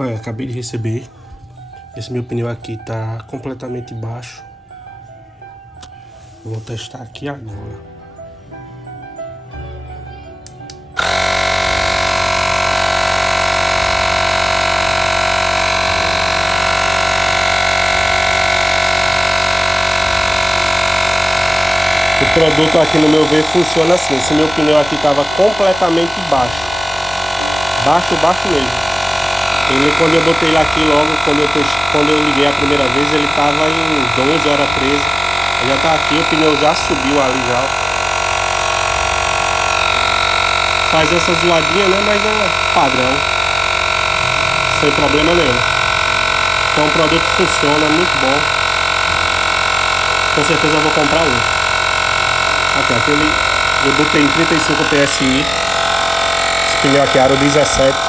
Olha, acabei de receber. Esse meu pneu aqui tá completamente baixo. Vou testar aqui agora. O produto aqui, no meu ver, funciona assim. Esse meu pneu aqui estava completamente baixo. Baixo mesmo. Ele, quando eu botei ele aqui logo, quando eu liguei a primeira vez, ele estava em 12 horas 13. Já está aqui, o pneu já subiu ali já. Faz essa zoadinha, né? Mas é padrão. Sem problema nenhum. Então o produto funciona, muito bom. Com certeza eu vou comprar um. Aqui, eu botei em 35 PSI. Esse pneu aqui aro 17.